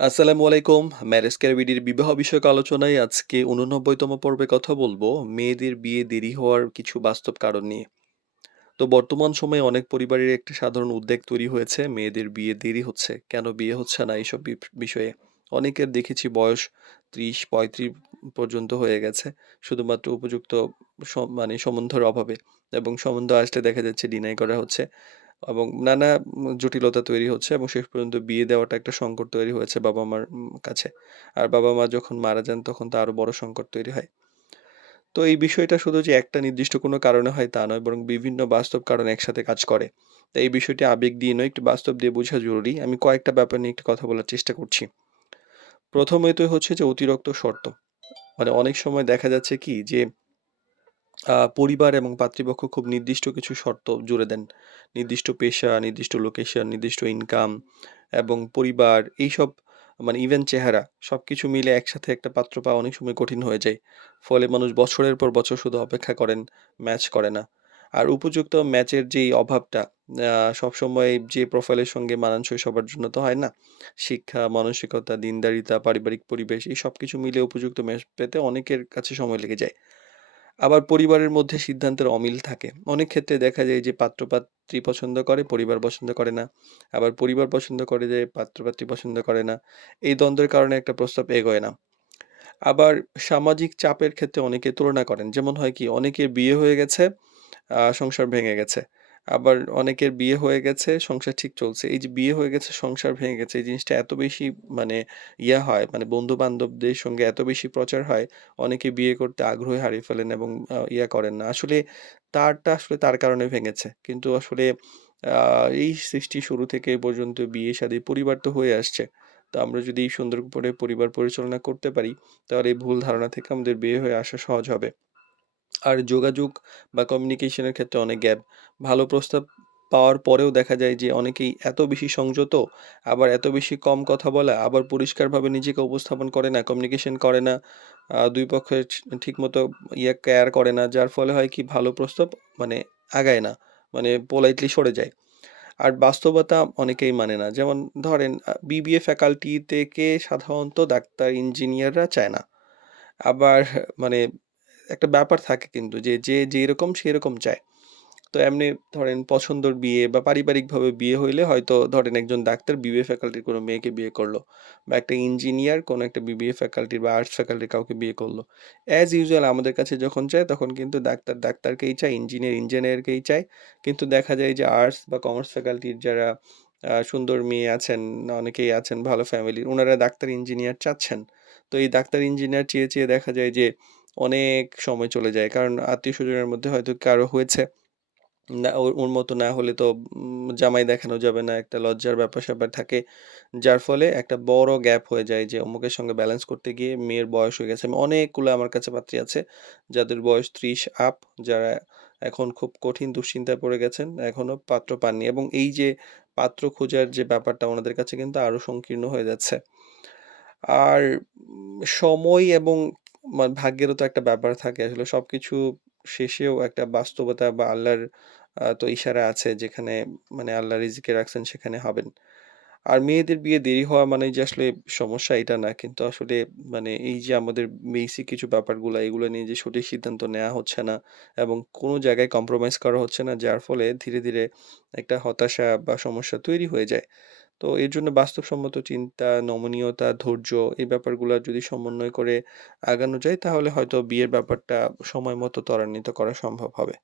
আসসালামু আলাইকুম। ম্যারেজ ক্যারিবিডির বিবাহ বিষয়ক আলোচনায় আজকে ৮৯তম পর্বে কথা বলবো মেয়েদের বিয়ে দেরি হওয়ার কিছু বাস্তব কারণ নিয়ে। তো বর্তমান সময়ে অনেক পরিবারের একটা সাধারণ উদ্বেগ তৈরি হয়েছে মেয়েদের বিয়ে দেরি হচ্ছে। কেন বিয়ে হচ্ছে না এইসব বিষয়ে। অনেকের দেখেছি বয়স ৩০-৩৫ পর্যন্ত হয়ে গেছে। শুধুমাত্র উপযুক্ত মানে সম্বন্ধের অভাবে এবং সম্বন্ধ আসলে দেখা যাচ্ছে ডিনাই করা হচ্ছে। এবং নানা জটিলতা তৈরি হচ্ছে এবং শেষ পর্যন্ত বিয়ে দেওয়াটা একটা সংকট তৈরি হয়েছে বাবা-মার কাছে। আর বাবা-মা যখন মারা যান তখন তো আরো বড় সংকট তৈরি হয়। তো এই বিষয়টা শুধু যে একটা নির্দিষ্ট কোনো কারণে হয় তা নয়, বরং বিভিন্ন বাস্তব কারণ একসাথে কাজ করে। তো এই বিষয়টি আবেগ দিয়ে নয়, একটু বাস্তব দিয়ে বোঝা জরুরি। আমি কয়েকটা ব্যাপার নিয়ে একটু কথা বলার চেষ্টা করছি। প্রথমত হচ্ছে যে অতিরিক্ত শর্ত। মানে অনেক সময় দেখা যাচ্ছে কি যে পরিবার এবং পাত্রীপক্ষ খুব নির্দিষ্ট কিছু শর্ত জুড়ে দেন। নির্দিষ্ট পেশা, নির্দিষ্ট লোকেশন, নির্দিষ্ট ইনকাম এবং পরিবার এইসব মানে ইভেন চেহারা সবকিছু মিলে একসাথে একটা পাত্র পাওয়া অনেক সময় কঠিন হয়ে যায়। ফলে মানুষ বছরের পর বছর শুধু অপেক্ষা করেন, ম্যাচ করে না। আর উপযুক্ত ম্যাচের যেই অভাবটা সবসময় যে প্রোফাইলের সঙ্গে মানানসই সবার জন্য তো হয় না। শিক্ষা, মানসিকতা, দিনদারিতা, পারিবারিক পরিবেশ এই সবকিছু মিলে উপযুক্ত ম্যাচ পেতে অনেকের কাছে সময় লেগে যায়। আবার পরিবারের মধ্যে সিদ্ধান্তের অমিল থাকে। অনেক ক্ষেত্রে দেখা যায় যে পাত্র-পাত্রী পছন্দ করে, পরিবার পছন্দ করে না। আবার পরিবার পছন্দ করে যে পাত্র-পাত্রী পছন্দ করে না। এই দ্বন্দ্বের কারণে একটা প্রস্তাব এগোয় না। আবার সামাজিক চাপের ক্ষেত্রে অনেকে তুলনা করেন। যেমন হয় কি অনেকের বিয়ে হয়ে গেছে, সংসার ভেঙে গেছে। আবার অনেকের বিয়ে হয়ে গেছে, সংসার ঠিক চলছে। এই যে বিয়ে হয়ে গেছে, সংসার ভেঙে গেছে এই জিনিসটা এত বেশি মানে হয় মানে বন্ধু-বান্ধবদের সঙ্গে এত বেশি প্রচার হয়, অনেকে বিয়ে করতে আগ্রহ হারিয়ে ফেলেন এবং করেন না। আসলে তারটা আসলে তার কারণে ভেঙেছে। কিন্তু আসলে আ এই সৃষ্টি শুরু থেকে এ পর্যন্ত বিয়ে-শাদী পরিবার তো হয়ে আসছে। তো আমরা যদি সুন্দর করে পরিবার পরিচালনা করতে পারি, তাহলে এই ভুল ধারণা থেকে আমাদের বের হয়ে আসা সহজ হবে। আর যোগাযোগ বা কমিউনিকেশন এর ক্ষেত্রে অনেক গ্যাপ। ভালো প্রস্তাব পাওয়ার পরেও দেখা যায় যে অনেকেই এত বেশি সংযত, আবার এত বেশি কম কথা বলা, আবার পরিষ্কারভাবে নিজেকে উপস্থাপন করে না, কমিউনিকেশন করে না। ২ পক্ষের ঠিকমতো কেয়ার করে না। যার ফলে হয় কি ভালো প্রস্তাব মানে আগায় না। মানে পোলাইটলি সরে যায়। আর বাস্তবতা অনেকেই মানে না। যেমন ধরেন বিবিএ ফ্যাকাল্টি থেকে সাধারণত ডাক্তার, ইঞ্জিনিয়াররা চায় না। আবার মানে একটা ব্যাপার থাকে কিন্তু যে যেরকম সেরকম চায়। তো এমনি ধরেন পছন্দর বিয়ে বা পারিবারিকভাবে বিয়ে হইলে হয়তো ধরেন একজন ডাক্তার বিবিএ ফ্যাকাল্টির কোনো মেয়েকে বিয়ে করলো। বা একটা ইঞ্জিনিয়ার কোনো একটা বিবিএ ফ্যাকাল্টির বা আর্টস ফ্যাকাল্টির কাউকে বিয়ে করলো। অ্যাজ ইউজুয়াল আমাদের কাছে যখন চায় তখন কিন্তু ডাক্তার ডাক্তারকেই চায়, ইঞ্জিনিয়ার ইঞ্জিনিয়ারকেই চায়। কিন্তু দেখা যায় যে আর্টস বা কমার্স ফ্যাকাল্টির যারা সুন্দর মেয়ে আছেন, অনেকেই আছেন ভালো ফ্যামিলির, উনারা ডাক্তার ইঞ্জিনিয়ার চাচ্ছেন। তো এই ডাক্তার ইঞ্জিনিয়ার চেয়ে, চেয়ে দেখা যায় যে অনেক সময় চলে যায়। কারণ আত্মীয়স্বজনের মধ্যে হয়তো কারো হয়েছে। না ওর ওর মতো না হলে তো জামাই দেখানো যাবে না। একটা লজ্জার ব্যাপার-স্যাপার থাকে। যার ফলে একটা বড় গ্যাপ হয়ে যায় যে অমুকের সঙ্গে ব্যালেন্স করতে গিয়ে মেয়ের বয়স হয়ে গেছে। অনেকগুলো আমার কাছে পাত্রী আছে যাদের বয়স ৩০ আপ, যারা এখন খুব কঠিন দুশ্চিন্তায় পড়ে গেছেন। এখনো পাত্র পাননি এবং এই যে পাত্র খোঁজার যে ব্যাপারটা ওনাদের কাছে কিন্তু আরো সংকীর্ণ হয়ে যাচ্ছে। আর সময় এবং ভাগ্যেরও তো একটা ব্যাপার থাকে। আসলে সবকিছু শেষেও একটা বাস্তবতা বা আল্লাহর তো ইশারা আছে যেখানে মানে আল্লাহ রিজিকে রাখছেন সেখানে হবেন। আর মেয়েদের বিয়ে দেরি হওয়া মানে যে আসলে সমস্যা এটা না। কিন্তু আসলে মানে এই যে আমাদের বেসিক কিছু ব্যাপারগুলা এগুলো নিয়ে যে সঠিক সিদ্ধান্ত নেওয়া হচ্ছে না এবং কোনো জায়গায় কম্প্রোমাইজ করা হচ্ছে না। যার ফলে ধীরে, ধীরে একটা হতাশা বা সমস্যা তৈরি হয়ে যায়। তো এর জন্য বাস্তবসম্মত চিন্তা, নমনীয়তা, ধৈর্য এই ব্যাপারগুলা যদি সমন্বয় করে আগানো যায় তাহলে হয়তো বিয়ের ব্যাপারটা সময় মতো ত্বরান্বিত করা সম্ভব হবে।